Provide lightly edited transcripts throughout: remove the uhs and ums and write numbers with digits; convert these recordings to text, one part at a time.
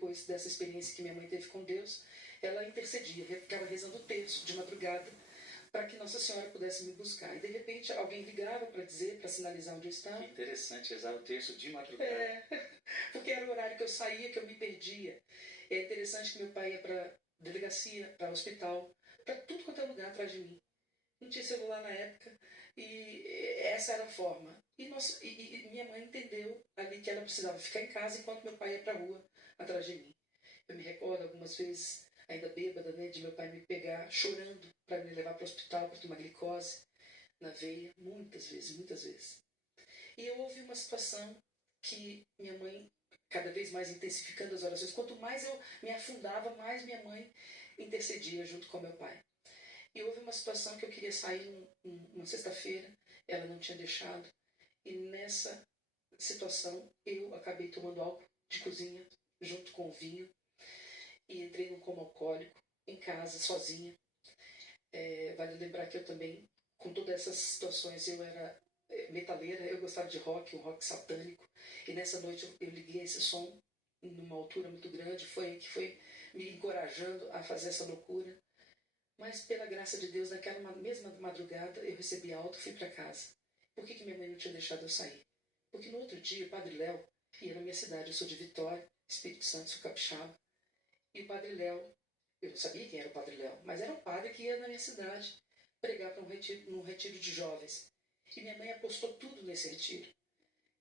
depois dessa experiência que minha mãe teve com Deus, ela intercedia, ficava rezando o terço de madrugada para que Nossa Senhora pudesse me buscar. E de repente alguém ligava para dizer, para sinalizar onde eu estava. Que interessante, rezar o terço de madrugada. Porque era o horário que eu saía, que eu me perdia. É interessante que meu pai ia para delegacia, para hospital, para tudo quanto é lugar atrás de mim. Não tinha celular na época e essa era a forma. E minha mãe entendeu ali que ela precisava ficar em casa enquanto meu pai ia para a rua atrás de mim. Eu me recordo algumas vezes, ainda bêbada, né, de meu pai me pegar chorando para me levar para o hospital para tomar glicose na veia, muitas vezes, muitas vezes. E houve uma situação que minha mãe, cada vez mais intensificando as orações, quanto mais eu me afundava, mais minha mãe intercedia junto com meu pai. E houve uma situação que eu queria sair uma sexta-feira, ela não tinha deixado, e nessa situação eu acabei tomando álcool de cozinha junto com o vinho e entrei num coma alcoólico em casa, sozinha. Vale lembrar que eu também, com todas essas situações, eu era metaleira, eu gostava de rock, um rock satânico, e nessa noite eu liguei esse som numa altura muito grande, foi que foi me encorajando a fazer essa loucura. Mas pela graça de Deus, naquela mesma madrugada, eu recebi alta e fui para casa. Por que minha mãe não tinha deixado eu sair? Porque no outro dia o Padre Léo ia na minha cidade, eu sou de Vitória, Espírito Santo, sou capixaba, e o Padre Léo, eu não sabia quem era o Padre Léo, mas era um padre que ia na minha cidade pregar para num retiro de jovens. E minha mãe apostou tudo nesse retiro.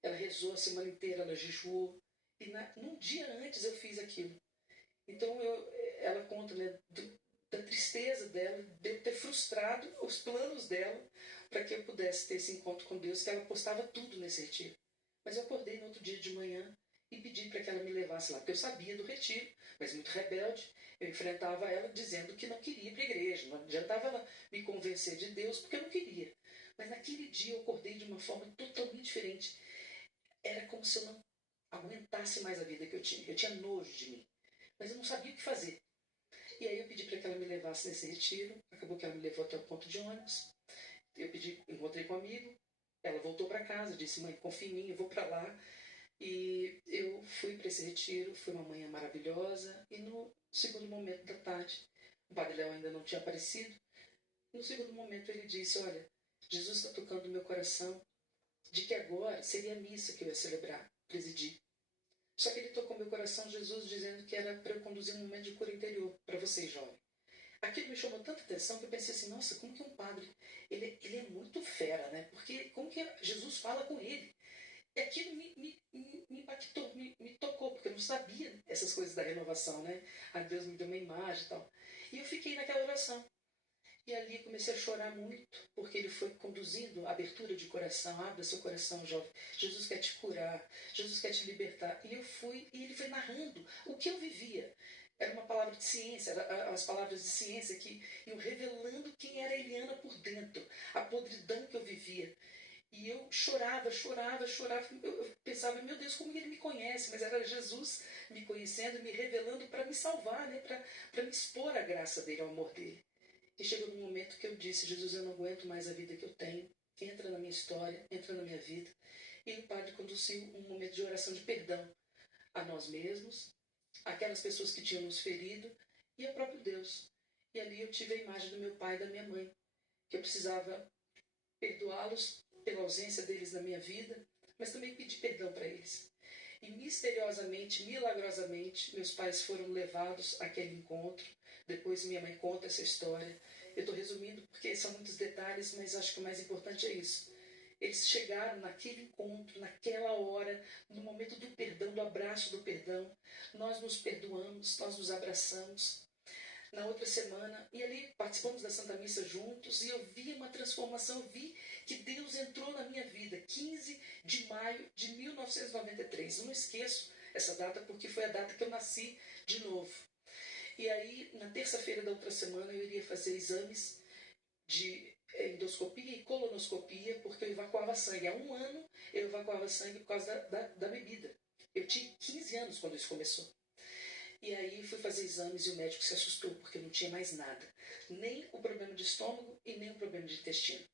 Ela rezou a semana inteira, ela jejuou, e num dia antes eu fiz aquilo. Então ela conta, né, da tristeza dela, de eu ter frustrado os planos dela para que eu pudesse ter esse encontro com Deus, que ela postava tudo nesse retiro. Mas eu acordei no outro dia de manhã e pedi para que ela me levasse lá, porque eu sabia do retiro, mas muito rebelde, eu enfrentava ela dizendo que não queria ir para a igreja, não adiantava ela me convencer de Deus, porque eu não queria. Mas naquele dia eu acordei de uma forma totalmente diferente. Era como se eu não aguentasse mais a vida que eu tinha. Eu tinha nojo de mim, mas eu não sabia o que fazer. E aí eu pedi para que ela me levasse nesse retiro. Acabou que ela me levou até o ponto de ônibus. Eu encontrei com um amigo. Ela voltou para casa, disse: mãe, confia em mim, eu vou para lá. E eu fui para esse retiro. Foi uma manhã maravilhosa. E no segundo momento da tarde, o Padre Léo ainda não tinha aparecido. No segundo momento ele disse: olha, Jesus está tocando no meu coração de que agora seria a missa que eu ia celebrar, presidir. Só que ele tocou meu coração, Jesus, dizendo que era para eu conduzir um momento de cura interior para vocês, jovem. Aquilo me chamou tanta atenção que eu pensei assim: nossa, como que um padre, ele é muito fera, né? Porque como que Jesus fala com ele? E aquilo me impactou, me tocou, porque eu não sabia essas coisas da renovação, né? A Deus me deu uma imagem e tal. E eu fiquei naquela oração. E ali comecei a chorar muito, porque ele foi conduzindo a abertura de coração. Abra seu coração, jovem. Jesus quer te curar, Jesus quer te libertar. E eu fui, e ele foi narrando o que eu vivia. Era uma palavra de ciência, as palavras de ciência que iam revelando quem era a Eliana por dentro, a podridão que eu vivia. E eu chorava. Eu pensava: meu Deus, como ele me conhece? Mas era Jesus me conhecendo, me revelando para me salvar, né? Para me expor à graça dele, ao amor dele. E chegou num momento que eu disse: Jesus, eu não aguento mais a vida que eu tenho. Entra na minha história, entra na minha vida. E o padre conduziu um momento de oração de perdão a nós mesmos, aquelas pessoas que tinham nos ferido e ao próprio Deus. E ali eu tive a imagem do meu pai e da minha mãe, que eu precisava perdoá-los pela ausência deles na minha vida, mas também pedir perdão para eles. E misteriosamente, milagrosamente, meus pais foram levados àquele encontro. Depois minha mãe conta essa história. Eu estou resumindo porque são muitos detalhes, mas acho que o mais importante é isso. Eles chegaram naquele encontro, naquela hora, no momento do perdão, do abraço do perdão. Nós nos perdoamos, nós nos abraçamos. Na outra semana, e ali participamos da Santa Missa juntos, e eu vi uma transformação, eu vi que Deus entrou na minha vida, 15 de maio de 1993. Eu não esqueço essa data porque foi a data que eu nasci de novo. E aí, na terça-feira da outra semana, eu iria fazer exames de endoscopia e colonoscopia, porque eu evacuava sangue. Há um ano eu evacuava sangue por causa da bebida. Eu tinha 15 anos quando isso começou. E aí fui fazer exames e o médico se assustou, porque eu não tinha mais nada. Nem o problema de estômago e nem o problema de intestino.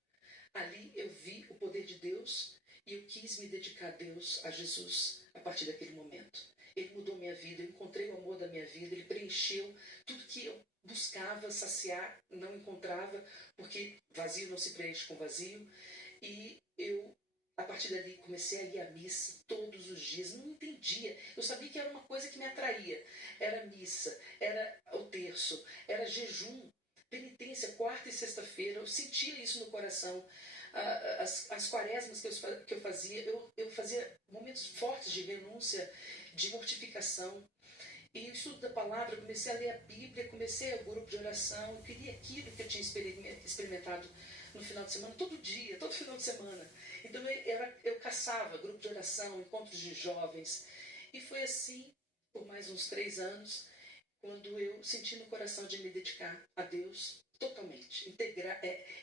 Ali eu vi o poder de Deus e eu quis me dedicar a Deus, a Jesus, a partir daquele momento. Ele mudou minha vida, eu encontrei o amor da minha vida, ele preencheu tudo que eu buscava saciar, não encontrava, porque vazio não se preenche com vazio. E eu, a partir dali, comecei a ir à missa todos os dias. Não entendia. Eu sabia que era uma coisa que me atraía. Era missa, era o terço, era jejum, penitência, quarta e sexta-feira. Eu sentia isso no coração. As quaresmas que eu fazia, eu fazia momentos fortes de renúncia, de mortificação. E o estudo da palavra, eu comecei a ler a Bíblia, comecei o grupo de oração, eu queria aquilo que eu tinha experimentado no final de semana, todo dia, todo final de semana. Então eu caçava grupo de oração, encontros de jovens. E foi assim por mais uns 3 anos, quando eu senti no coração de me dedicar a Deus totalmente,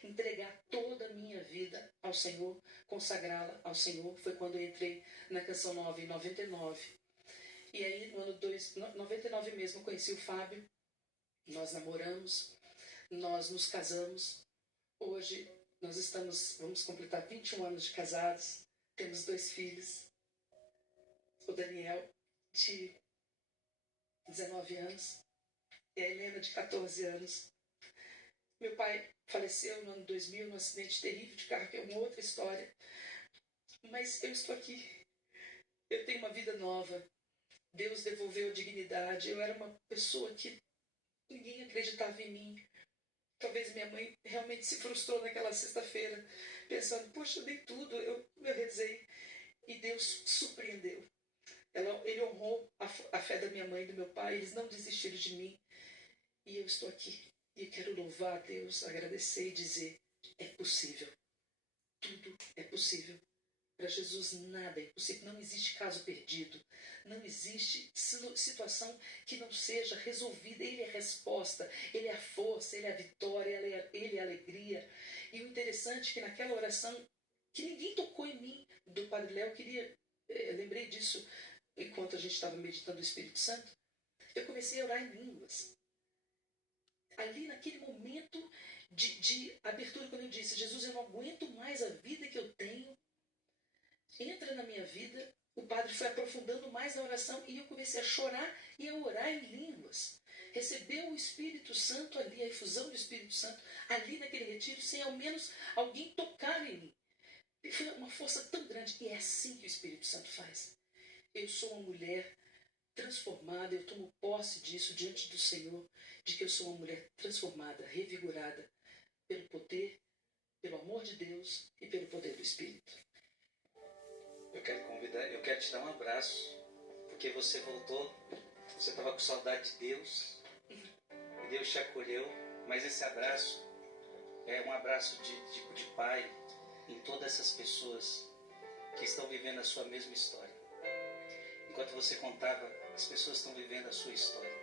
entregar toda a minha vida ao Senhor, consagrá-la ao Senhor. Foi quando eu entrei na Canção Nova em 99. E aí, no ano 99 mesmo, eu conheci o Fábio, nós namoramos, nós nos casamos. Hoje, vamos completar 21 anos de casados, temos 2 filhos, o Daniel, de 19 anos, e a Helena, de 14 anos. Meu pai faleceu no ano 2000, num acidente terrível de carro, que é uma outra história. Mas eu estou aqui, eu tenho uma vida nova. Deus devolveu a dignidade. Eu era uma pessoa que ninguém acreditava em mim. Talvez minha mãe realmente se frustrou naquela sexta-feira, pensando, poxa, eu dei tudo, eu rezei. E Deus surpreendeu. Ele honrou a fé da minha mãe e do meu pai, eles não desistiram de mim. E eu estou aqui. E eu quero louvar a Deus, agradecer e dizer, é possível. Tudo é possível. Para Jesus nada é impossível, não existe caso perdido, não existe situação que não seja resolvida. Ele é a resposta, Ele é a força, Ele é a vitória, Ele é a alegria. E o interessante é que naquela oração, que ninguém tocou em mim, do Padre Léo, lembrei disso enquanto a gente estava meditando o Espírito Santo, eu comecei a orar em línguas. Ali naquele momento de abertura, quando eu disse, Jesus, eu não aguento mais a vida que eu tenho, entra na minha vida. O padre foi aprofundando mais na oração e eu comecei a chorar e a orar em línguas. Recebeu o Espírito Santo ali, a efusão do Espírito Santo ali naquele retiro, sem ao menos alguém tocar em mim. E foi uma força tão grande. E é assim que o Espírito Santo faz. Eu sou uma mulher transformada, eu tomo posse disso diante do Senhor, de que eu sou uma mulher transformada, revigorada pelo poder, pelo amor de Deus e pelo poder do Espírito. Eu quero te dar um abraço, porque você voltou, você estava com saudade de Deus, e Deus te acolheu, mas esse abraço é um abraço de pai em todas essas pessoas que estão vivendo a sua mesma história. Enquanto você contava, as pessoas estão vivendo a sua história.